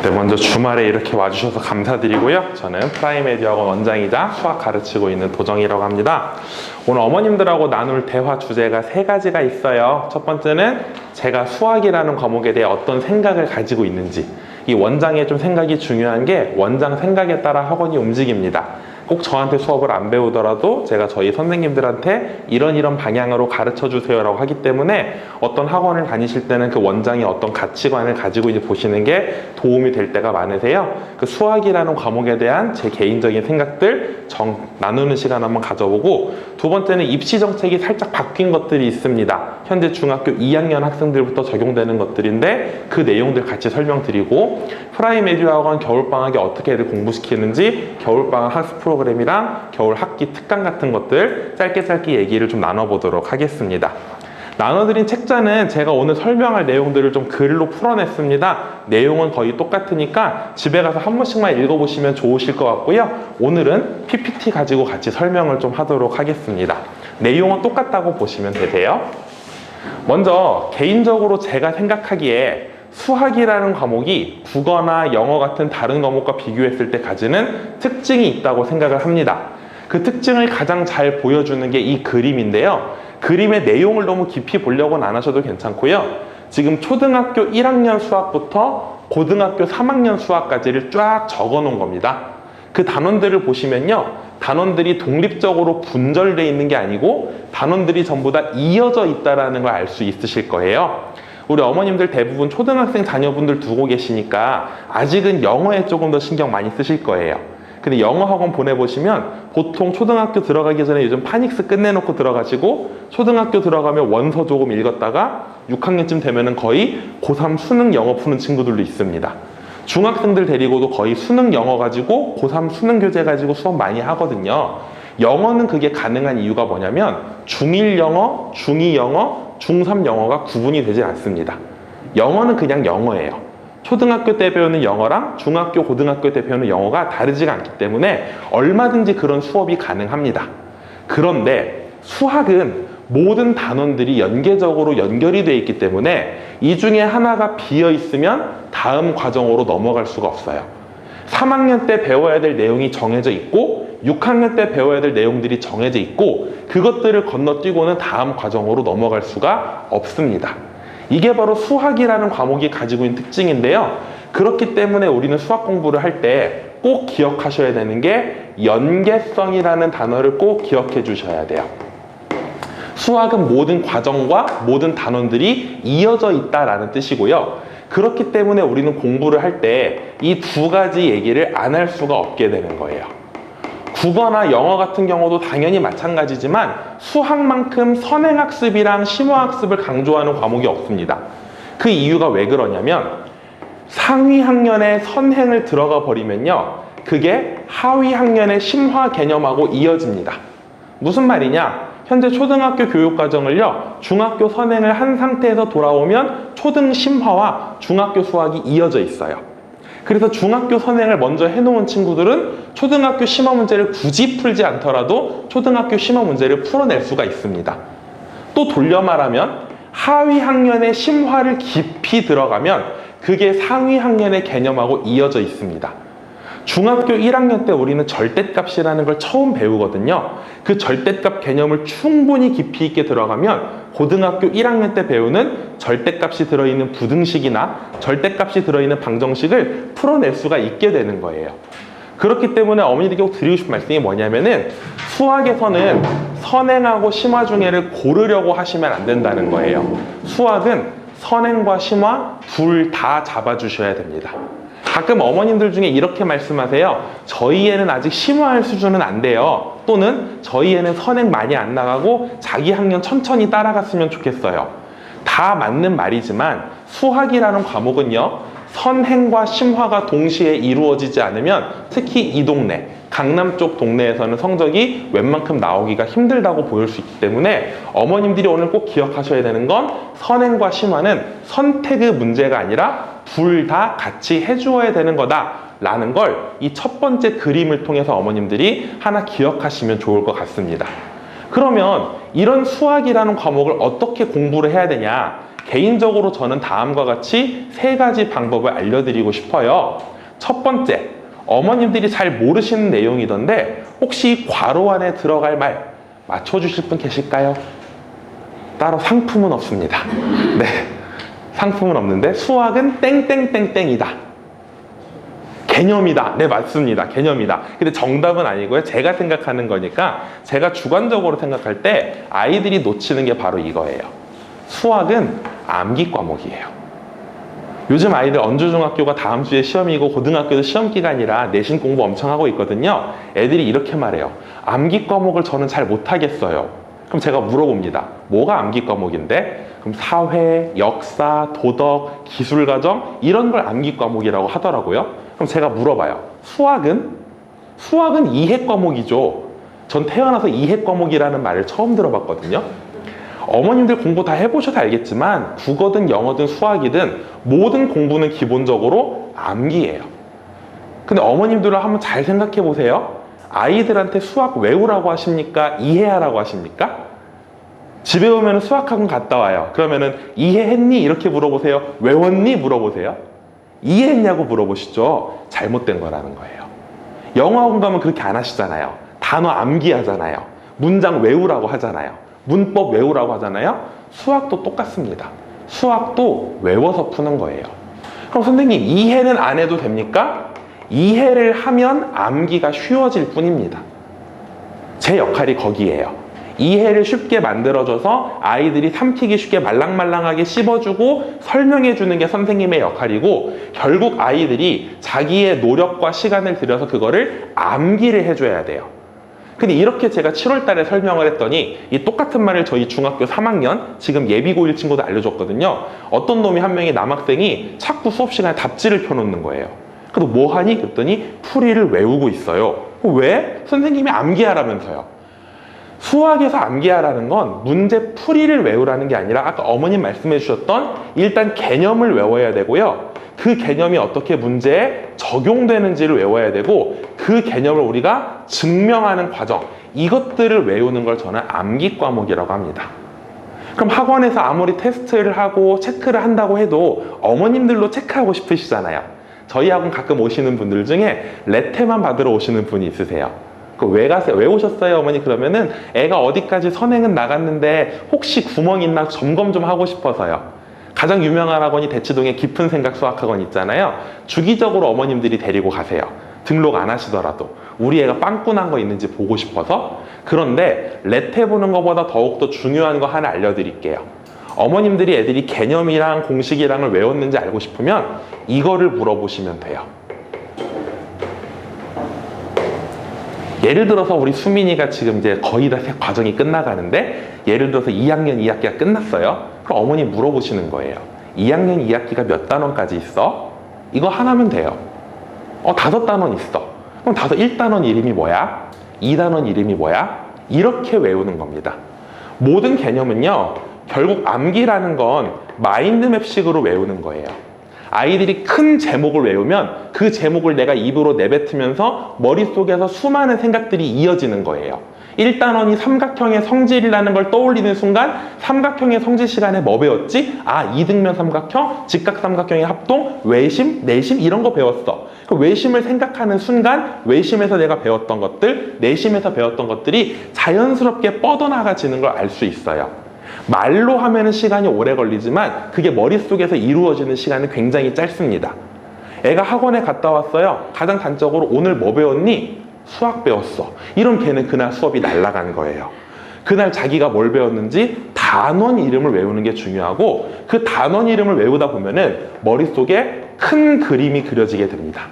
네, 먼저 주말에 이렇게 와주셔서 감사드리고요. 저는 프라임에듀학원 원장이자 수학 가르치고 있는 도정이라고 합니다. 오늘 어머님들하고 나눌 대화 주제가 3가지가 있어요. 첫 번째는 제가 수학이라는 과목에 대해 어떤 생각을 가지고 있는지, 이 원장의 좀 생각이 중요한 게 원장 생각에 따라 학원이 움직입니다. 꼭 저한테 수업을 안 배우더라도 제가 저희 선생님들한테 이런 방향으로 가르쳐 주세요라고 하기 때문에 어떤 학원을 다니실 때는 그 원장이 어떤 가치관을 가지고 이제 보시는 게 도움이 될 때가 많으세요. 그 수학이라는 과목에 대한 제 개인적인 생각들 나누는 시간 한번 가져보고, 두 번째는 입시 정책이 살짝 바뀐 것들이 있습니다. 현재 중학교 2학년 학생들부터 적용되는 것들인데 그 내용들 같이 설명드리고, 프라임에듀학원 겨울방학에 어떻게 애들 공부시키는지 겨울방학 학습 프로그램이랑 겨울 학기 특강 같은 것들 짧게 얘기를 좀 나눠보도록 하겠습니다. 나눠드린 책자는 제가 오늘 설명할 내용들을 좀 글로 풀어냈습니다. 내용은 거의 똑같으니까 집에 가서 한 번씩만 읽어보시면 좋으실 것 같고요. 오늘은 PPT 가지고 같이 설명을 좀 하도록 하겠습니다. 내용은 똑같다고 보시면 되세요. 먼저 개인적으로 제가 생각하기에 수학이라는 과목이 국어나 영어 같은 다른 과목과 비교했을 때 가지는 특징이 있다고 생각을 합니다. 그 특징을 가장 잘 보여주는 게 이 그림인데요. 그림의 내용을 너무 깊이 보려고는 안 하셔도 괜찮고요. 지금 초등학교 1학년 수학부터 고등학교 3학년 수학까지를 쫙 적어 놓은 겁니다. 그 단원들을 보시면요, 단원들이 독립적으로 분절되어 있는 게 아니고 단원들이 전부 다 이어져 있다는 걸 알 수 있으실 거예요. 우리 어머님들 대부분 초등학생 자녀분들 두고 계시니까 아직은 영어에 조금 더 신경 많이 쓰실 거예요. 근데 영어 학원 보내보시면 보통 초등학교 들어가기 전에 요즘 파닉스 끝내놓고 들어가시고, 초등학교 들어가면 원서 조금 읽었다가 6학년쯤 되면은 거의 고3 수능 영어 푸는 친구들도 있습니다. 중학생들 데리고도 거의 수능 영어 가지고 고3 수능 교재 가지고 수업 많이 하거든요. 영어는 그게 가능한 이유가 뭐냐면 중1 영어, 중2 영어, 중3 영어가 구분이 되지 않습니다. 영어는 그냥 영어예요. 초등학교 때 배우는 영어랑 중학교, 고등학교 때 배우는 영어가 다르지가 않기 때문에 얼마든지 그런 수업이 가능합니다. 그런데 수학은 모든 단원들이 연계적으로 연결이 되어 있기 때문에 이 중에 하나가 비어 있으면 다음 과정으로 넘어갈 수가 없어요. 3학년 때 배워야 될 내용이 정해져 있고 6학년 때 배워야 될 내용들이 정해져 있고, 그것들을 건너뛰고는 다음 과정으로 넘어갈 수가 없습니다. 이게 바로 수학이라는 과목이 가지고 있는 특징인데요. 그렇기 때문에 우리는 수학 공부를 할 때 꼭 기억하셔야 되는 게 연계성이라는 단어를 꼭 기억해 주셔야 돼요. 수학은 모든 과정과 모든 단원들이 이어져 있다라는 뜻이고요. 그렇기 때문에 우리는 공부를 할 때 이 2가지 얘기를 안 할 수가 없게 되는 거예요. 국어나 영어 같은 경우도 당연히 마찬가지지만 수학만큼 선행학습이랑 심화학습을 강조하는 과목이 없습니다. 그 이유가 왜 그러냐면 상위 학년의 선행을 들어가 버리면요, 그게 하위 학년의 심화 개념하고 이어집니다. 무슨 말이냐? 현재 초등학교 교육과정을요, 중학교 선행을 한 상태에서 돌아오면 초등 심화와 중학교 수학이 이어져 있어요. 그래서 중학교 선행을 먼저 해놓은 친구들은 초등학교 심화 문제를 굳이 풀지 않더라도 초등학교 심화 문제를 풀어낼 수가 있습니다. 또 돌려 말하면 하위 학년의 심화를 깊이 들어가면 그게 상위 학년의 개념하고 이어져 있습니다. 중학교 1학년 때 우리는 절대값이라는 걸 처음 배우거든요. 그 절대값 개념을 충분히 깊이 있게 들어가면 고등학교 1학년 때 배우는 절대값이 들어있는 부등식이나 절대값이 들어있는 방정식을 풀어낼 수가 있게 되는 거예요. 그렇기 때문에 어머니들께 꼭 드리고 싶은 말씀이 뭐냐면은 수학에서는 선행하고 심화 중에를 고르려고 하시면 안 된다는 거예요. 수학은 선행과 심화 둘 다 잡아주셔야 됩니다. 가끔 어머님들 중에 이렇게 말씀하세요. 저희 애는 아직 심화할 수준은 안 돼요. 또는 저희 애는 선행 많이 안 나가고 자기 학년 천천히 따라갔으면 좋겠어요. 다 맞는 말이지만 수학이라는 과목은요, 선행과 심화가 동시에 이루어지지 않으면 특히 이 동네, 강남 쪽 동네에서는 성적이 웬만큼 나오기가 힘들다고 보일 수 있기 때문에 어머님들이 오늘 꼭 기억하셔야 되는 건 선행과 심화는 선택의 문제가 아니라 둘 다 같이 해주어야 되는 거다 라는 걸 이 첫 번째 그림을 통해서 어머님들이 하나 기억하시면 좋을 것 같습니다. 그러면 이런 수학이라는 과목을 어떻게 공부를 해야 되냐? 개인적으로 저는 다음과 같이 3가지 방법을 알려드리고 싶어요. 첫 번째, 어머님들이 잘 모르시는 내용이던데 혹시 괄호 안에 들어갈 말 맞춰주실 분 계실까요? 따로 상품은 없습니다. 네, 상품은 없는데 수학은 땡땡땡땡이다. 개념이다. 네, 맞습니다. 개념이다. 근데 정답은 아니고요. 제가 생각하는 거니까 제가 주관적으로 생각할 때 아이들이 놓치는 게 바로 이거예요. 수학은 암기 과목이에요. 요즘 아이들 언주중학교가 다음 주에 시험이고 고등학교도 시험 기간이라 내신 공부 엄청 하고 있거든요. 애들이 이렇게 말해요. 암기 과목을 저는 잘 못하겠어요. 그럼 제가 물어봅니다. 뭐가 암기 과목인데? 그럼 사회, 역사, 도덕, 기술과정 이런 걸 암기 과목이라고 하더라고요. 그럼 제가 물어봐요. 수학은? 수학은 이해 과목이죠. 전 태어나서 이해 과목이라는 말을 처음 들어봤거든요. 어머님들 공부 다 해보셔도 알겠지만 국어든 영어든 수학이든 모든 공부는 기본적으로 암기예요. 근데 어머님들은 한번 잘 생각해 보세요. 아이들한테 수학 외우라고 하십니까? 이해하라고 하십니까? 집에 오면 수학학원 갔다 와요. 그러면은 이해했니? 이렇게 물어보세요. 외웠니? 물어보세요. 이해했냐고 물어보시죠. 잘못된 거라는 거예요. 영어학원 가면 그렇게 안 하시잖아요. 단어 암기하잖아요. 문장 외우라고 하잖아요. 문법 외우라고 하잖아요. 수학도 똑같습니다. 수학도 외워서 푸는 거예요. 그럼 선생님 이해는 안 해도 됩니까? 이해를 하면 암기가 쉬워질 뿐입니다. 제 역할이 거기에요. 이해를 쉽게 만들어줘서 아이들이 삼키기 쉽게 말랑말랑하게 씹어주고 설명해주는 게 선생님의 역할이고 결국 아이들이 자기의 노력과 시간을 들여서 그거를 암기를 해줘야 돼요. 근데 이렇게 제가 7월 달에 설명을 했더니 이 똑같은 말을 저희 중학교 3학년 지금 예비 고1 친구도 알려줬거든요. 어떤 놈이 한 명이 남학생이 자꾸 수업 시간에 답지를 펴놓는 거예요. 그래도 뭐 하니? 그랬더니 풀이를 외우고 있어요. 왜? 선생님이 암기하라면서요. 수학에서 암기하라는 건 문제 풀이를 외우라는 게 아니라 아까 어머님 말씀해 주셨던 일단 개념을 외워야 되고요. 그 개념이 어떻게 문제에 적용되는지를 외워야 되고 그 개념을 우리가 증명하는 과정 이것들을 외우는 걸 저는 암기 과목이라고 합니다. 그럼 학원에서 아무리 테스트를 하고 체크를 한다고 해도 어머님들로 체크하고 싶으시잖아요. 저희 학원 가끔 오시는 분들 중에 레테만 받으러 오시는 분이 있으세요. 왜 가세요? 왜 오셨어요, 어머니? 그러면은 애가 어디까지 선행은 나갔는데 혹시 구멍 있나 점검 좀 하고 싶어서요. 가장 유명한 학원이 대치동에 깊은 생각 수학학원 있잖아요. 주기적으로 어머님들이 데리고 가세요. 등록 안 하시더라도 우리 애가 빵꾸난 거 있는지 보고 싶어서. 그런데 레테 보는 것보다 더욱더 중요한 거 하나 알려드릴게요. 어머님들이 애들이 개념이랑 공식이랑을 외웠는지 알고 싶으면 이거를 물어보시면 돼요. 예를 들어서 우리 수민이가 지금 이제 거의 다 과정이 끝나가는데 예를 들어서 2학년 2학기가 끝났어요. 그럼 어머니 물어보시는 거예요. 2학년 2학기가 몇 단원까지 있어? 이거 하나면 돼요. 5단원 있어. 그럼 1단원 이름이 뭐야? 2단원 이름이 뭐야? 이렇게 외우는 겁니다. 모든 개념은요, 결국 암기라는 건 마인드맵식으로 외우는 거예요. 아이들이 큰 제목을 외우면 그 제목을 내가 입으로 내뱉으면서 머릿속에서 수많은 생각들이 이어지는 거예요. 1단원이 삼각형의 성질이라는 걸 떠올리는 순간 삼각형의 성질 시간에 뭐 배웠지? 이등변 삼각형, 직각삼각형의 합동, 외심, 내심 이런 거 배웠어. 그 외심을 생각하는 순간 외심에서 내가 배웠던 것들, 내심에서 배웠던 것들이 자연스럽게 뻗어나가지는 걸 알 수 있어요. 말로 하면은 시간이 오래 걸리지만 그게 머릿속에서 이루어지는 시간은 굉장히 짧습니다. 애가 학원에 갔다 왔어요. 가장 단적으로 오늘 뭐 배웠니? 수학 배웠어. 이런 걔는 그날 수업이 날아간 거예요. 그날 자기가 뭘 배웠는지 단원 이름을 외우는 게 중요하고 그 단원 이름을 외우다 보면은 머릿속에 큰 그림이 그려지게 됩니다.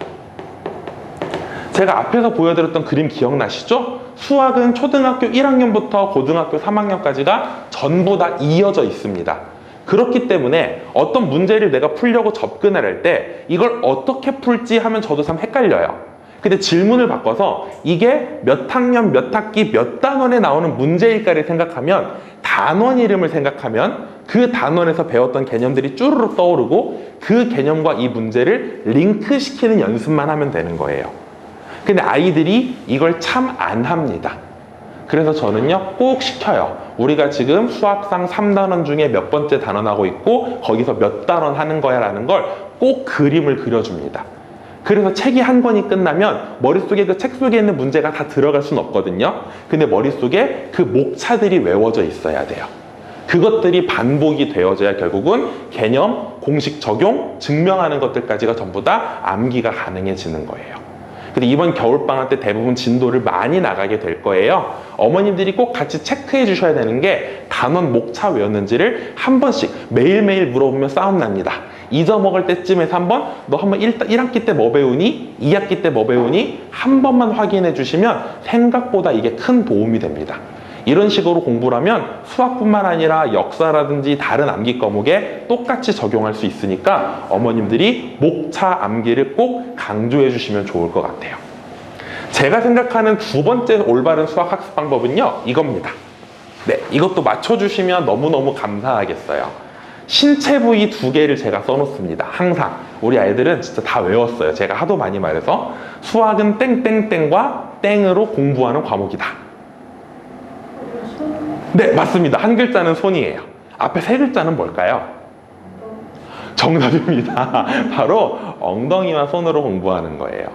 제가 앞에서 보여드렸던 그림 기억나시죠? 수학은 초등학교 1학년부터 고등학교 3학년까지가 전부 다 이어져 있습니다. 그렇기 때문에 어떤 문제를 내가 풀려고 접근을 할 때 이걸 어떻게 풀지 하면 저도 참 헷갈려요. 근데 질문을 바꿔서 이게 몇 학년, 몇 학기, 몇 단원에 나오는 문제일까를 생각하면 단원 이름을 생각하면 그 단원에서 배웠던 개념들이 쭈르륵 떠오르고 그 개념과 이 문제를 링크시키는 연습만 하면 되는 거예요. 근데 아이들이 이걸 참 안 합니다. 그래서 저는요 꼭 시켜요. 우리가 지금 수학상 3단원 중에 몇 번째 단원 하고 있고 거기서 몇 단원 하는 거야 라는 걸 꼭 그림을 그려줍니다. 그래서 책이 한 권이 끝나면 머릿속에 그 책 속에 있는 문제가 다 들어갈 수는 없거든요. 근데 머릿속에 그 목차들이 외워져 있어야 돼요. 그것들이 반복이 되어져야 결국은 개념, 공식 적용, 증명하는 것들까지가 전부 다 암기가 가능해지는 거예요. 근데 이번 겨울방학 때 대부분 진도를 많이 나가게 될 거예요. 어머님들이 꼭 같이 체크해 주셔야 되는 게 단원 목차 외웠는지를 한 번씩 매일매일 물어보면 싸움 납니다. 잊어먹을 때쯤에서 한번 너 한번 1학기 때 뭐 배우니? 2학기 때 뭐 배우니? 한 번만 확인해 주시면 생각보다 이게 큰 도움이 됩니다. 이런 식으로 공부를 하면 수학뿐만 아니라 역사라든지 다른 암기 과목에 똑같이 적용할 수 있으니까 어머님들이 목차 암기를 꼭 강조해 주시면 좋을 것 같아요. 제가 생각하는 두 번째 올바른 수학 학습 방법은요, 이겁니다. 네, 이것도 맞춰주시면 너무너무 감사하겠어요. 신체 부위 2개를 제가 써놓습니다. 항상 우리 아이들은 진짜 다 외웠어요. 제가 하도 많이 말해서 수학은 땡땡땡과 땡으로 공부하는 과목이다. 네, 맞습니다. 한 글자는 손이에요. 앞에 세 글자는 뭘까요? 정답입니다. 바로 엉덩이와 손으로 공부하는 거예요.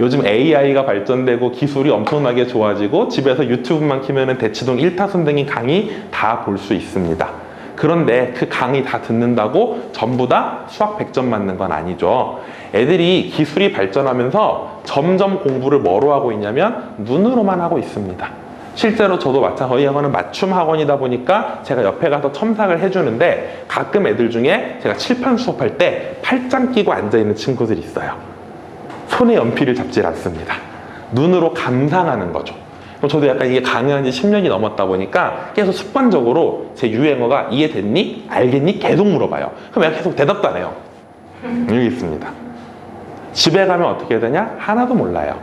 요즘 AI가 발전되고 기술이 엄청나게 좋아지고 집에서 유튜브만 키면은 대치동 1타순 등의 강의 다 볼 수 있습니다. 그런데 그 강의 다 듣는다고 전부 다 수학 100점 맞는 건 아니죠. 애들이 기술이 발전하면서 점점 공부를 뭐로 하고 있냐면 눈으로만 하고 있습니다. 실제로 저도 저희 학원은 맞춤 학원이다 보니까 제가 옆에 가서 첨삭을 해주는데 가끔 애들 중에 제가 칠판 수업할 때 팔짱 끼고 앉아있는 친구들이 있어요. 손에 연필을 잡질 않습니다. 눈으로 감상하는 거죠. 저도 약간 이게 강의한 지 10년이 넘었다 보니까 계속 습관적으로 제 유행어가 이해됐니? 알겠니? 계속 물어봐요. 그럼 내가 계속 대답도 안 해요. 여기 있습니다. 집에 가면 어떻게 되냐? 하나도 몰라요.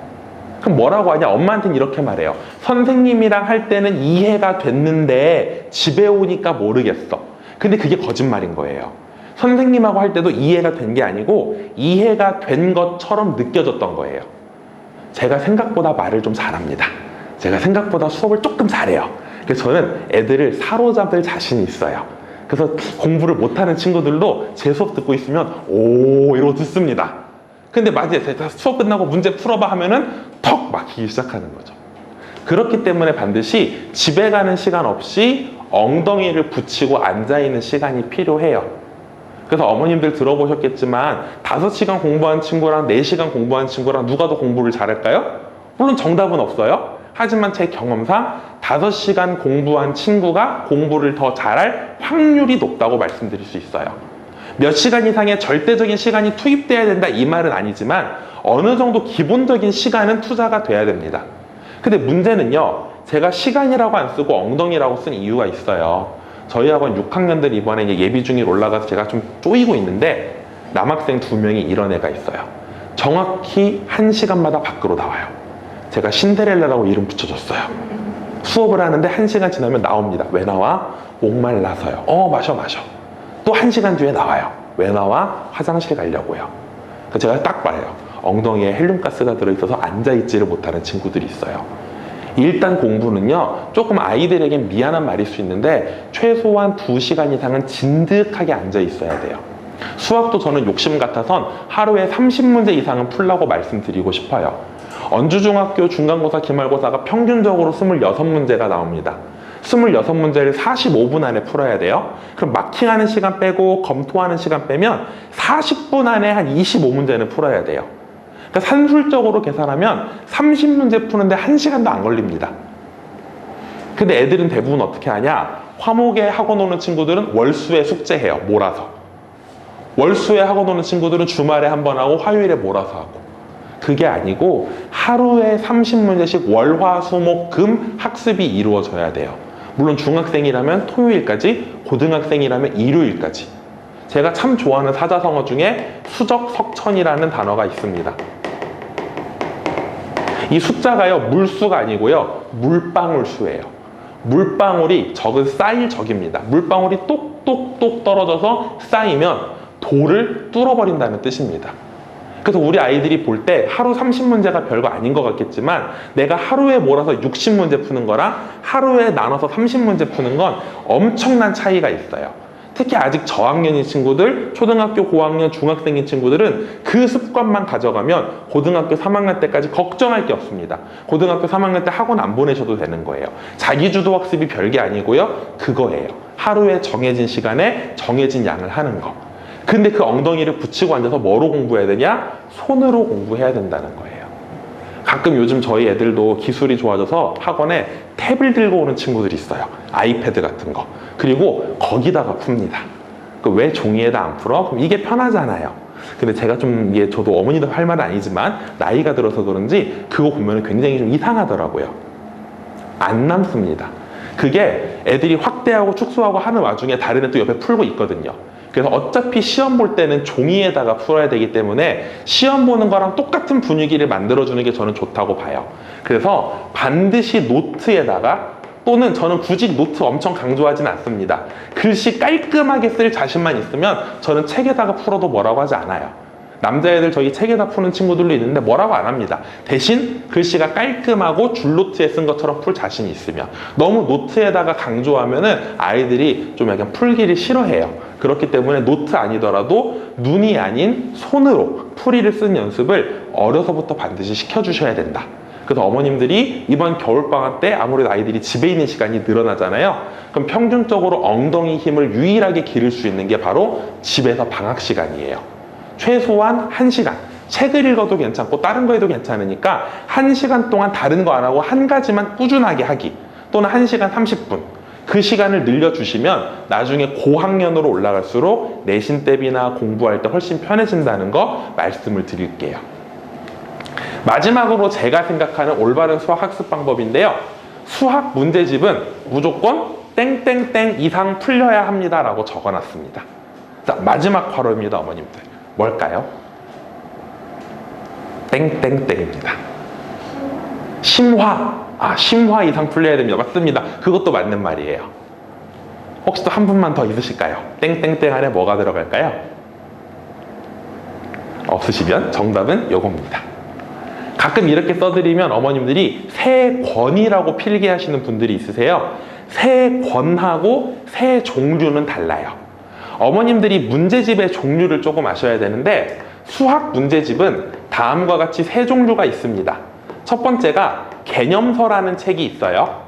그럼 뭐라고 하냐? 엄마한테는 이렇게 말해요. 선생님이랑 할 때는 이해가 됐는데 집에 오니까 모르겠어. 근데 그게 거짓말인 거예요. 선생님하고 할 때도 이해가 된 게 아니고 이해가 된 것처럼 느껴졌던 거예요. 제가 생각보다 말을 좀 잘합니다. 제가 생각보다 수업을 조금 잘해요. 그래서 저는 애들을 사로잡을 자신이 있어요. 그래서 공부를 못하는 친구들도 제 수업 듣고 있으면 오 이러고 듣습니다. 근데 맞아요. 수업 끝나고 문제 풀어봐 하면은 턱 막히기 시작하는 거죠. 그렇기 때문에 반드시 집에 가는 시간 없이 엉덩이를 붙이고 앉아있는 시간이 필요해요. 그래서 어머님들 들어보셨겠지만 5시간 공부한 친구랑 4시간 공부한 친구랑 누가 더 공부를 잘할까요? 물론 정답은 없어요. 하지만 제 경험상 5시간 공부한 친구가 공부를 더 잘할 확률이 높다고 말씀드릴 수 있어요. 몇 시간 이상의 절대적인 시간이 투입돼야 된다 이 말은 아니지만 어느 정도 기본적인 시간은 투자가 돼야 됩니다. 근데 문제는요, 제가 시간이라고 안 쓰고 엉덩이라고 쓴 이유가 있어요. 저희 학원 6학년들 이번에 예비 중일 올라가서 제가 좀 쪼이고 있는데 남학생 2명이 이런 애가 있어요. 정확히 1시간마다 밖으로 나와요. 제가 신데렐라라고 이름 붙여줬어요. 수업을 하는데 1시간 지나면 나옵니다. 왜 나와? 목말라서요. 마셔. 또 1시간 뒤에 나와요. 왜 나와? 화장실 가려고요. 제가 딱 봐요. 엉덩이에 헬륨가스가 들어있어서 앉아있지를 못하는 친구들이 있어요. 일단 공부는요, 조금 아이들에겐 미안한 말일 수 있는데 최소한 2시간 이상은 진득하게 앉아 있어야 돼요. 수학도 저는 욕심 같아선 하루에 30문제 이상은 풀라고 말씀드리고 싶어요. 언주중학교 중간고사 기말고사가 평균적으로 26문제가 나옵니다. 26문제를 45분 안에 풀어야 돼요. 그럼 마킹하는 시간 빼고 검토하는 시간 빼면 40분 안에 한 25문제는 풀어야 돼요. 그러니까 산술적으로 계산하면 30문제 푸는데 1시간도 안 걸립니다. 근데 애들은 대부분 어떻게 하냐? 화목에 학원 오는 친구들은 월수에 숙제해요. 몰아서. 월수에 학원 오는 친구들은 주말에 한 번 하고 화요일에 몰아서 하고. 그게 아니고 하루에 30문제씩 월, 화, 수, 목, 금 학습이 이루어져야 돼요. 물론 중학생이라면 토요일까지, 고등학생이라면 일요일까지. 제가 참 좋아하는 사자성어 중에 수적석천이라는 단어가 있습니다. 이 숫자가요, 물수가 아니고요, 물방울수예요. 물방울이 적은 쌓일 적입니다. 물방울이 똑똑똑 떨어져서 쌓이면 돌을 뚫어버린다는 뜻입니다. 그래서 우리 아이들이 볼 때 하루 30문제가 별거 아닌 것 같겠지만 내가 하루에 몰아서 60문제 푸는 거랑 하루에 나눠서 30문제 푸는 건 엄청난 차이가 있어요. 특히 아직 저학년인 친구들, 초등학교 고학년, 중학생인 친구들은 그 습관만 가져가면 고등학교 3학년 때까지 걱정할 게 없습니다. 고등학교 3학년 때 학원 안 보내셔도 되는 거예요. 자기주도 학습이 별게 아니고요. 그거예요. 하루에 정해진 시간에 정해진 양을 하는 거. 근데 그 엉덩이를 붙이고 앉아서 뭐로 공부해야 되냐? 손으로 공부해야 된다는 거예요. 가끔 요즘 저희 애들도 기술이 좋아져서 학원에 탭을 들고 오는 친구들이 있어요. 아이패드 같은 거. 그리고 거기다가 풉니다. 왜 종이에다 안 풀어? 그럼 이게 편하잖아요. 근데 제가 좀 이게 저도 어머니도 할 말은 아니지만 나이가 들어서 그런지 그거 보면 굉장히 좀 이상하더라고요. 안 남습니다. 그게 애들이 확대하고 축소하고 하는 와중에 다른 애 또 옆에 풀고 있거든요. 그래서 어차피 시험 볼 때는 종이에다가 풀어야 되기 때문에 시험 보는 거랑 똑같은 분위기를 만들어주는 게 저는 좋다고 봐요. 그래서 반드시 노트에다가, 또는 저는 굳이 노트 엄청 강조하진 않습니다. 글씨 깔끔하게 쓸 자신만 있으면 저는 책에다가 풀어도 뭐라고 하지 않아요. 남자애들 저희 책에다 푸는 친구들도 있는데 뭐라고 안 합니다. 대신 글씨가 깔끔하고 줄노트에 쓴 것처럼 풀 자신이 있으면. 너무 노트에다가 강조하면은 아이들이 좀 약간 풀기를 싫어해요. 그렇기 때문에 노트 아니더라도 눈이 아닌 손으로 풀이를 쓴 연습을 어려서부터 반드시 시켜주셔야 된다. 그래서 어머님들이 이번 겨울방학 때 아무래도 아이들이 집에 있는 시간이 늘어나잖아요. 그럼 평균적으로 엉덩이 힘을 유일하게 기를 수 있는 게 바로 집에서 방학 시간이에요. 최소한 1시간. 책을 읽어도 괜찮고 다른 거 해도 괜찮으니까 1시간 동안 다른 거 안 하고 한 가지만 꾸준하게 하기. 또는 1시간 30분. 그 시간을 늘려주시면 나중에 고학년으로 올라갈수록 내신 대비나 공부할 때 훨씬 편해진다는 거 말씀을 드릴게요. 마지막으로 제가 생각하는 올바른 수학 학습 방법인데요. 수학 문제집은 무조건 땡땡땡 이상 풀려야 합니다 라고 적어놨습니다. 자, 마지막 괄호입니다, 어머님들. 뭘까요? 땡땡땡입니다. 심화. 심화 이상 풀려야 됩니다. 맞습니다. 그것도 맞는 말이에요. 혹시 또 한 분만 더 있으실까요? 땡땡땡 안에 뭐가 들어갈까요? 없으시면 정답은 요겁니다. 가끔 이렇게 써드리면 어머님들이 세권이라고 필기하시는 분들이 있으세요. 세권하고 세종류는 달라요. 어머님들이 문제집의 종류를 조금 아셔야 되는데 수학 문제집은 다음과 같이 세 종류가 있습니다. 첫 번째가 개념서라는 책이 있어요.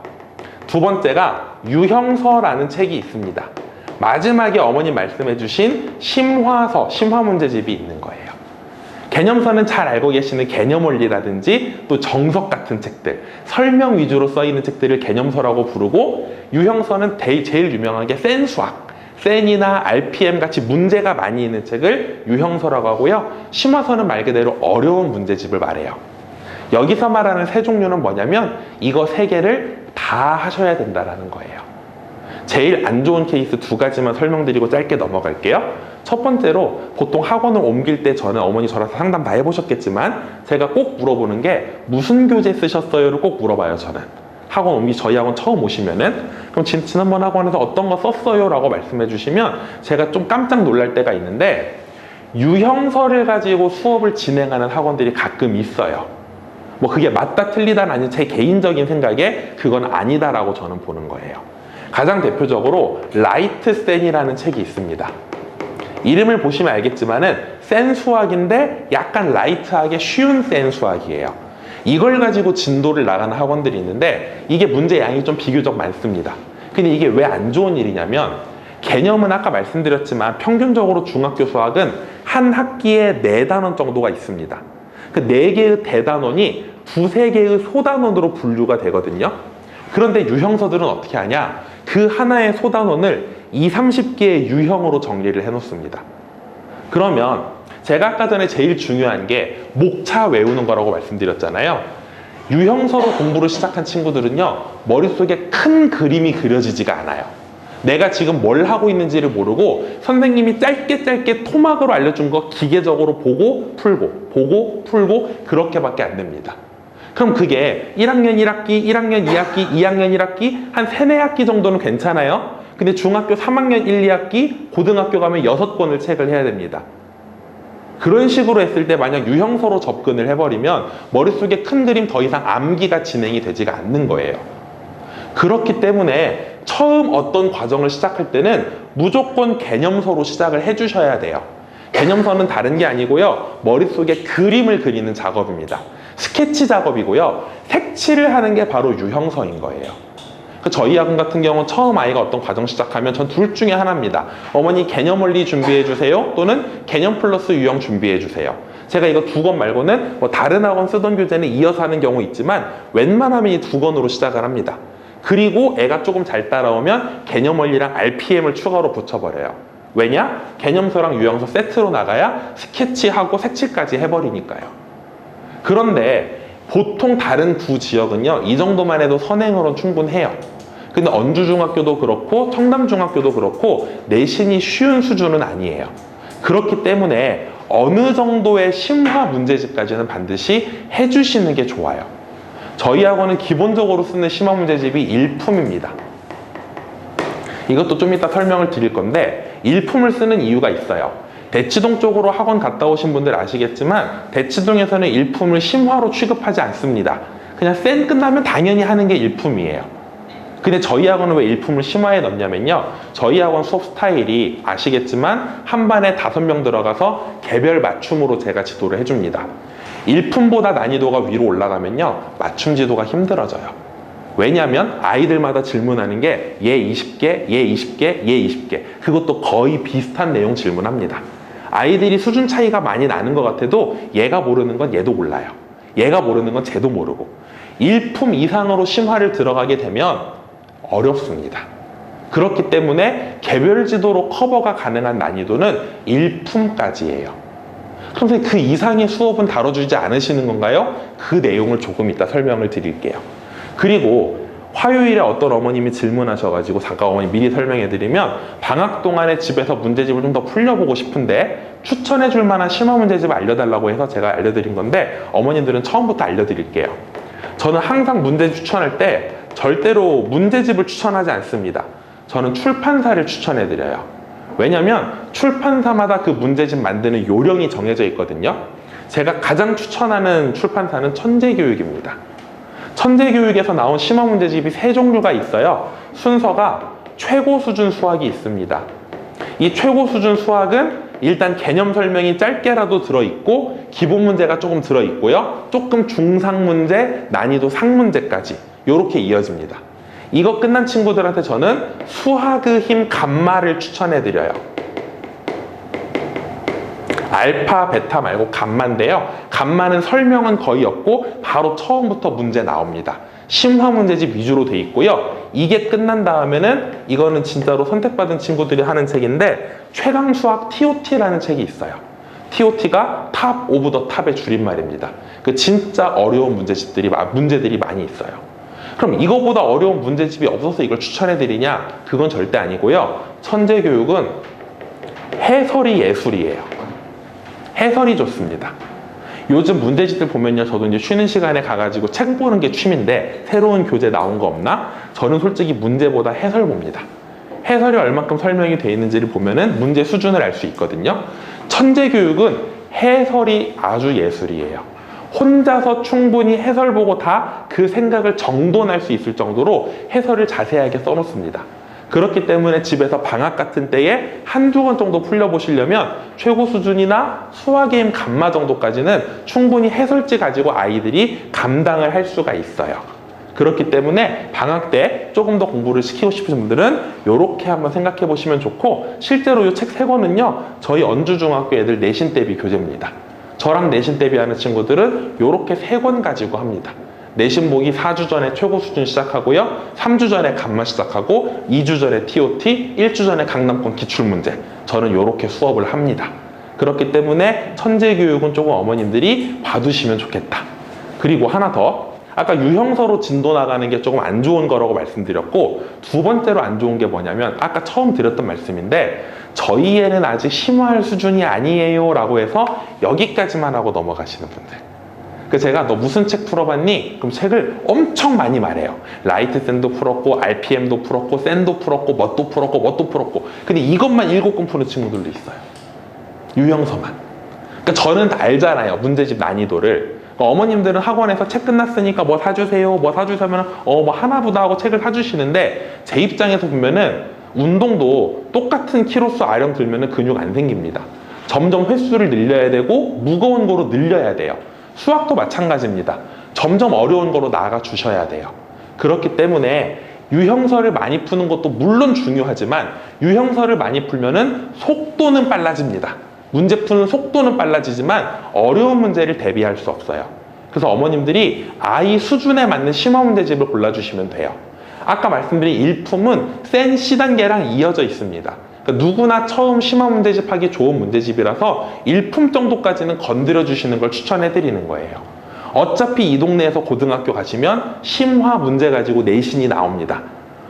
두 번째가 유형서라는 책이 있습니다. 마지막에 어머님 말씀해 주신 심화서, 심화문제집이 있는 거예요. 개념서는 잘 알고 계시는 개념원리라든지 또 정석 같은 책들, 설명 위주로 써 있는 책들을 개념서라고 부르고, 유형서는 제일 유명한 게 센수학, 센이나 RPM 같이 문제가 많이 있는 책을 유형서라고 하고요. 심화서는 말 그대로 어려운 문제집을 말해요. 여기서 말하는 세 종류는 뭐냐면 이거 세 개를 다 하셔야 된다는 거예요. 제일 안 좋은 케이스 두 가지만 설명드리고 짧게 넘어갈게요. 첫 번째로 보통 학원을 옮길 때 저는 어머니 저라서 상담 다 해보셨겠지만 제가 꼭 물어보는 게 무슨 교재 쓰셨어요를 꼭 물어봐요. 저는 학원 저희 학원 처음 오시면은 그럼 지난번 학원에서 어떤 거 썼어요? 라고 말씀해 주시면 제가 좀 깜짝 놀랄 때가 있는데 유형서를 가지고 수업을 진행하는 학원들이 가끔 있어요. 뭐 그게 맞다 틀리다는 아닌 제 개인적인 생각에 그건 아니다라고 저는 보는 거예요. 가장 대표적으로 라이트 센이라는 책이 있습니다. 이름을 보시면 알겠지만은 센 수학인데 약간 라이트하게 쉬운 센 수학이에요. 이걸 가지고 진도를 나가는 학원들이 있는데 이게 문제 양이 좀 비교적 많습니다. 근데 이게 왜 안 좋은 일이냐면 개념은 아까 말씀드렸지만 평균적으로 중학교 수학은 한 학기에 4단원 정도가 있습니다. 그 4개의 대단원이 2-3개의 소단원으로 분류가 되거든요. 그런데 유형서들은 어떻게 하냐? 그 하나의 소단원을 20-30개의 유형으로 정리를 해놓습니다. 그러면 제가 아까 전에 제일 중요한 게 목차 외우는 거라고 말씀드렸잖아요. 유형서로 공부를 시작한 친구들은요, 머릿속에 큰 그림이 그려지지가 않아요. 내가 지금 뭘 하고 있는지를 모르고 선생님이 짧게 토막으로 알려준 거 기계적으로 보고 풀고 그렇게밖에 안 됩니다. 그럼 그게 1학년 1학기, 1학년 2학기, 2학년 1학기 한 3-4학기 정도는 괜찮아요. 근데 중학교 3학년 1, 2학기, 고등학교 가면 6권을 책을 해야 됩니다. 그런 식으로 했을 때 만약 유형서로 접근을 해버리면 머릿속에 큰 그림 더 이상 암기가 진행이 되지가 않는 거예요. 그렇기 때문에 처음 어떤 과정을 시작할 때는 무조건 개념서로 시작을 해주셔야 돼요. 개념서는 다른 게 아니고요. 머릿속에 그림을 그리는 작업입니다. 스케치 작업이고요. 색칠을 하는 게 바로 유형서인 거예요. 저희 학원 같은 경우는 처음 아이가 어떤 과정 시작하면 전 둘 중에 하나입니다. 어머니 개념 원리 준비해 주세요. 또는 개념 플러스 유형 준비해 주세요. 제가 이거 두 권 말고는 뭐 다른 학원 쓰던 교재는 이어서 하는 경우 있지만 웬만하면 이 두 권으로 시작을 합니다. 그리고 애가 조금 잘 따라오면 개념 원리랑 RPM을 추가로 붙여버려요. 왜냐? 개념서랑 유형서 세트로 나가야 스케치하고 색칠까지 해버리니까요. 그런데 보통 다른 구 지역은요, 이 정도만 해도 선행으로 충분해요. 근데 언주중학교도 그렇고 청담중학교도 그렇고 내신이 쉬운 수준은 아니에요. 그렇기 때문에 어느 정도의 심화 문제집까지는 반드시 해주시는 게 좋아요. 저희 학원은 기본적으로 쓰는 심화 문제집이 일품입니다. 이것도 좀 이따 설명을 드릴 건데 일품을 쓰는 이유가 있어요. 대치동 쪽으로 학원 갔다 오신 분들 아시겠지만 대치동에서는 일품을 심화로 취급하지 않습니다. 그냥 센 끝나면 당연히 하는 게 일품이에요. 근데 저희 학원은 왜 일품을 심화에 넣냐면요, 저희 학원 수업 스타일이 아시겠지만 한 반에 5명 들어가서 개별 맞춤으로 제가 지도를 해줍니다. 일품보다 난이도가 위로 올라가면요, 맞춤 지도가 힘들어져요. 왜냐하면 아이들마다 질문하는 게 얘 20개, 얘 20개, 얘 20개, 그것도 거의 비슷한 내용 질문합니다. 아이들이 수준 차이가 많이 나는 것 같아도 얘가 모르는 건 얘도 몰라요. 얘가 모르는 건 쟤도 모르고. 일품 이상으로 심화를 들어가게 되면 어렵습니다. 그렇기 때문에 개별 지도로 커버가 가능한 난이도는 일품까지예요. 선생님, 그 이상의 수업은 다뤄주지 않으시는 건가요? 그 내용을 조금 이따 설명을 드릴게요. 그리고 화요일에 어떤 어머님이 질문하셔가지고 잠깐 어머니 미리 설명해드리면, 방학 동안에 집에서 문제집을 좀 더 풀려보고 싶은데 추천해줄 만한 심화 문제집을 알려달라고 해서 제가 알려드린 건데, 어머님들은 처음부터 알려드릴게요. 저는 항상 문제집 추천할 때 절대로 문제집을 추천하지 않습니다. 저는 출판사를 추천해드려요. 왜냐면 출판사마다 그 문제집 만드는 요령이 정해져 있거든요. 제가 가장 추천하는 출판사는 천재교육입니다. 천재교육에서 나온 심화 문제집이 3종류가 있어요. 순서가 최고 수준 수학이 있습니다. 이 최고 수준 수학은 일단 개념 설명이 짧게라도 들어있고 기본 문제가 조금 들어있고요. 조금 중상 문제, 난이도 상문제까지 이렇게 이어집니다. 이거 끝난 친구들한테 저는 수학의 힘 감마를 추천해드려요. 알파, 베타 말고 감마인데요. 감마는 설명은 거의 없고 바로 처음부터 문제 나옵니다. 심화 문제집 위주로 돼 있고요. 이게 끝난 다음에는 이거는 진짜로 선택받은 친구들이 하는 책인데 최강수학 TOT라는 책이 있어요. TOT가 탑 오브 더 탑의 줄임말입니다. 그 진짜 어려운 문제들이 많이 있어요. 그럼 이거보다 어려운 문제집이 없어서 이걸 추천해드리냐? 그건 절대 아니고요. 천재교육은 해설이 예술이에요. 해설이 좋습니다. 요즘 문제집들 보면요, 저도 이제 쉬는 시간에 가가지고 책 보는 게 취미인데 새로운 교재 나온 거 없나? 저는 솔직히 문제보다 해설 봅니다. 해설이 얼만큼 설명이 되어 있는지를 보면은 문제 수준을 알 수 있거든요. 천재교육은 해설이 아주 예술이에요. 혼자서 충분히 해설 보고 다 그 생각을 정돈할 수 있을 정도로 해설을 자세하게 써놓습니다. 그렇기 때문에 집에서 방학 같은 때에 한두 권 정도 풀려보시려면 최고 수준이나 수학의 힘 감마 정도까지는 충분히 해설지 가지고 아이들이 감당을 할 수가 있어요. 그렇기 때문에 방학 때 조금 더 공부를 시키고 싶으신 분들은 이렇게 한번 생각해 보시면 좋고, 실제로 이 책 3권은요 저희 언주중학교 애들 내신 대비 교재입니다. 저랑 내신 대비하는 친구들은 이렇게 3권 가지고 합니다. 내신 보기 4주 전에 최고 수준 시작하고요, 3주 전에 감마 시작하고, 2주 전에 TOT, 1주 전에 강남권 기출문제, 저는 이렇게 수업을 합니다. 그렇기 때문에 천재교육은 조금 어머님들이 봐두시면 좋겠다. 그리고 하나 더, 아까 유형서로 진도 나가는 게 조금 안 좋은 거라고 말씀드렸고, 두 번째로 안 좋은 게 뭐냐면 아까 처음 드렸던 말씀인데, 저희 애는 아직 심화할 수준이 아니에요 라고 해서 여기까지만 하고 넘어가시는 분들. 제가 너 무슨 책 풀어봤니? 그럼 책을 엄청 많이 말해요. 라이트센도 풀었고, RPM도 풀었고, 센도 풀었고, 뭣도 풀었고, 뭣도 풀었고. 근데 이것만 7권 푸는 친구들도 있어요. 유형서만. 그러니까 저는 다 알잖아요, 문제집 난이도를. 그러니까 어머님들은 학원에서 책 끝났으니까 뭐 사주세요, 뭐 사주세요, 뭐 하나보다 하고 책을 사주시는데, 제 입장에서 보면은 운동도 똑같은 키로수 아령 들면은 근육 안 생깁니다. 점점 횟수를 늘려야 되고 무거운 거로 늘려야 돼요. 수학도 마찬가지입니다. 점점 어려운 거로 나아가 주셔야 돼요. 그렇기 때문에 유형설을 많이 푸는 것도 물론 중요하지만, 유형설을 많이 풀면은 속도는 빨라집니다. 문제 푸는 속도는 빨라지지만 어려운 문제를 대비할 수 없어요. 그래서 어머님들이 아이 수준에 맞는 심화 문제집을 골라주시면 돼요. 아까 말씀드린 일품은 센 C단계랑 이어져 있습니다. 그러니까 누구나 처음 심화 문제집 하기 좋은 문제집이라서 일품 정도까지는 건드려 주시는 걸 추천해 드리는 거예요. 어차피 이 동네에서 고등학교 가시면 심화 문제 가지고 내신이 나옵니다.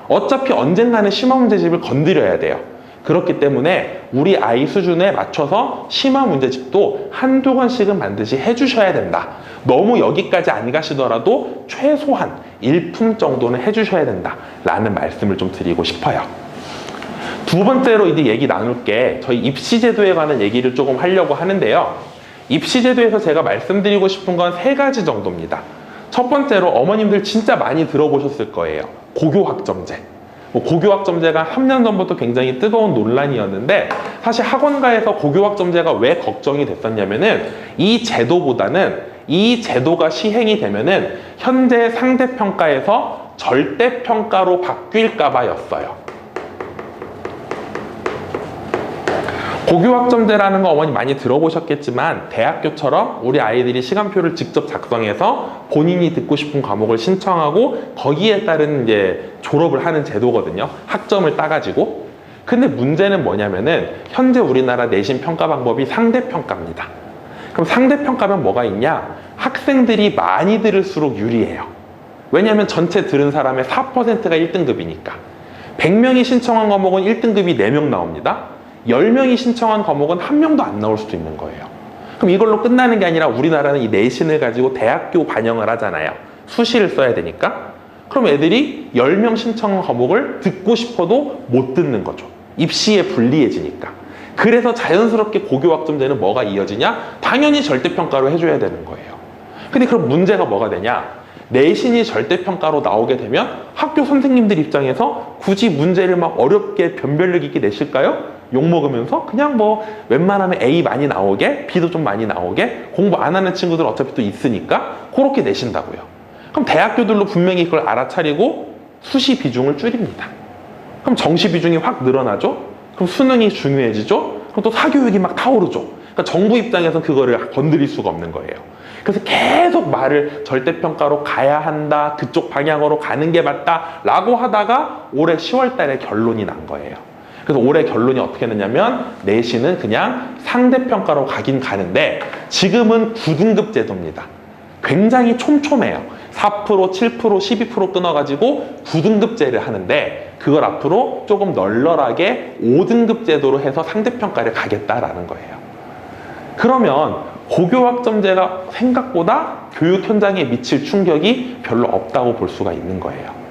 어차피 언젠가는 심화 문제집을 건드려야 돼요. 그렇기 때문에 우리 아이 수준에 맞춰서 심화 문제집도 한두 권씩은 반드시 해주셔야 된다. 너무 여기까지 안 가시더라도 최소한 일품 정도는 해주셔야 된다 라는 말씀을 좀 드리고 싶어요. 두 번째로 이제 얘기 나눌 게 저희 입시제도에 관한 얘기를 조금 하려고 하는데요. 입시제도에서 제가 말씀드리고 싶은 건 세 가지 정도입니다. 첫 번째로 어머님들 진짜 많이 들어보셨을 거예요. 고교학점제. 고교학점제가 3년 전부터 굉장히 뜨거운 논란이었는데, 사실 학원가에서 고교학점제가 왜 걱정이 됐었냐면은 이 제도보다는, 이 제도가 시행이 되면은 현재 상대평가에서 절대평가로 바뀔까봐 였어요. 고교학점제라는 거 어머니 많이 들어보셨겠지만, 대학교처럼 우리 아이들이 시간표를 직접 작성해서 본인이 듣고 싶은 과목을 신청하고 거기에 따른 이제 졸업을 하는 제도거든요. 학점을 따가지고. 근데 문제는 뭐냐면은 현재 우리나라 내신 평가 방법이 상대평가입니다. 그럼 상대평가면 뭐가 있냐? 학생들이 많이 들을수록 유리해요. 왜냐하면 전체 들은 사람의 4%가 1등급이니까. 100명이 신청한 과목은 1등급이 4명 나옵니다. 10명이 신청한 과목은 1명도 안 나올 수도 있는 거예요. 그럼 이걸로 끝나는 게 아니라 우리나라는 이 내신을 가지고 대학교 반영을 하잖아요. 수시를 써야 되니까. 그럼 애들이 10명 신청한 과목을 듣고 싶어도 못 듣는 거죠. 입시에 불리해지니까. 그래서 자연스럽게 고교학점제는 뭐가 이어지냐? 당연히 절대평가로 해줘야 되는 거예요. 근데 그럼 문제가 뭐가 되냐? 내신이 절대평가로 나오게 되면 학교 선생님들 입장에서 굳이 문제를 막 어렵게 변별력 있게 내실까요? 욕먹으면서 그냥 뭐 웬만하면 A 많이 나오게, B도 좀 많이 나오게, 공부 안 하는 친구들 어차피 또 있으니까 그렇게 내신다고요. 그럼 대학교들로 분명히 그걸 알아차리고 수시 비중을 줄입니다. 그럼 정시 비중이 확 늘어나죠? 그럼 수능이 중요해지죠? 그럼 또 사교육이 막 타오르죠? 그러니까 정부 입장에서 그거를 건드릴 수가 없는 거예요. 그래서 계속 말을 절대평가로 가야 한다, 그쪽 방향으로 가는 게 맞다 라고 하다가 올해 10월 달에 결론이 난 거예요. 그래서 올해 결론이 어떻게 됐냐면 내신은 그냥 상대평가로 가긴 가는데 지금은 9등급 제도입니다. 굉장히 촘촘해요. 4%, 7%, 12% 끊어가지고 9등급제를 하는데 그걸 앞으로 조금 널널하게 5등급 제도로 해서 상대평가를 가겠다라는 거예요. 그러면 고교학점제가 생각보다 교육 현장에 미칠 충격이 별로 없다고 볼 수가 있는 거예요.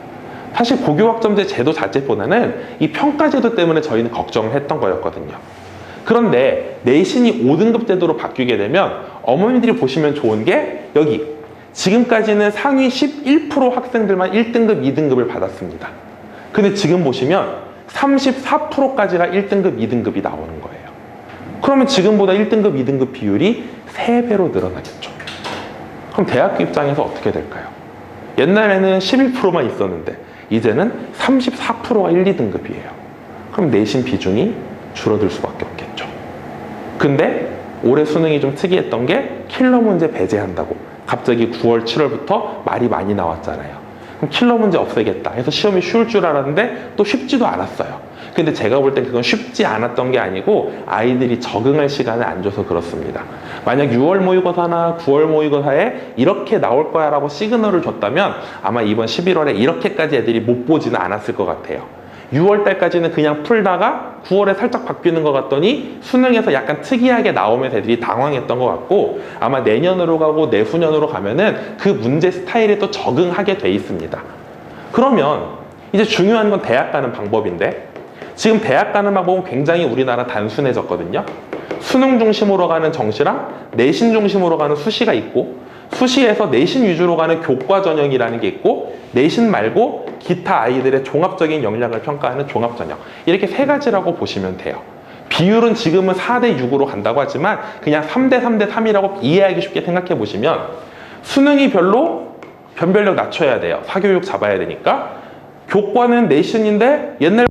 사실 고교학점제 제도 자체보다는 이 평가제도 때문에 저희는 걱정을 했던 거였거든요. 그런데 내신이 5등급 제도로 바뀌게 되면 어머님들이 보시면 좋은 게 여기 지금까지는 상위 11% 학생들만 1등급, 2등급을 받았습니다. 근데 지금 보시면 34%까지가 1등급, 2등급이 나오는 거예요. 그러면 지금보다 1등급, 2등급 비율이 3배로 늘어나겠죠. 그럼 대학교 입장에서 어떻게 될까요? 옛날에는 11%만 있었는데 이제는 34%가 1, 2등급이에요. 그럼 내신 비중이 줄어들 수밖에 없겠죠. 근데 올해 수능이 좀 특이했던 게 킬러 문제 배제한다고 갑자기 9월, 7월부터 말이 많이 나왔잖아요. 그럼 킬러 문제 없애겠다 해서 시험이 쉬울 줄 알았는데 또 쉽지도 않았어요. 근데 제가 볼 땐 그건 쉽지 않았던 게 아니고 아이들이 적응할 시간을 안 줘서 그렇습니다. 만약 6월 모의고사나 9월 모의고사에 이렇게 나올 거야 라고 시그널을 줬다면 아마 이번 11월에 이렇게까지 애들이 못 보지는 않았을 것 같아요. 6월 달까지는 그냥 풀다가 9월에 살짝 바뀌는 것 같더니 수능에서 약간 특이하게 나오면서 애들이 당황했던 것 같고 아마 내년으로 가고 내후년으로 가면은 그 문제 스타일에 또 적응하게 돼 있습니다. 그러면 이제 중요한 건 대학 가는 방법인데 지금 대학 가는 방법은 굉장히 우리나라 단순해졌거든요. 수능 중심으로 가는 정시랑 내신 중심으로 가는 수시가 있고, 수시에서 내신 위주로 가는 교과 전형이라는 게 있고, 내신 말고 기타 아이들의 종합적인 역량을 평가하는 종합 전형. 이렇게 세 가지라고 보시면 돼요. 비율은 지금은 4대 6으로 간다고 하지만 그냥 3대 3대 3이라고 이해하기 쉽게 생각해 보시면, 수능이 별로 변별력 낮춰야 돼요. 사교육 잡아야 되니까. 교과는 내신인데 옛날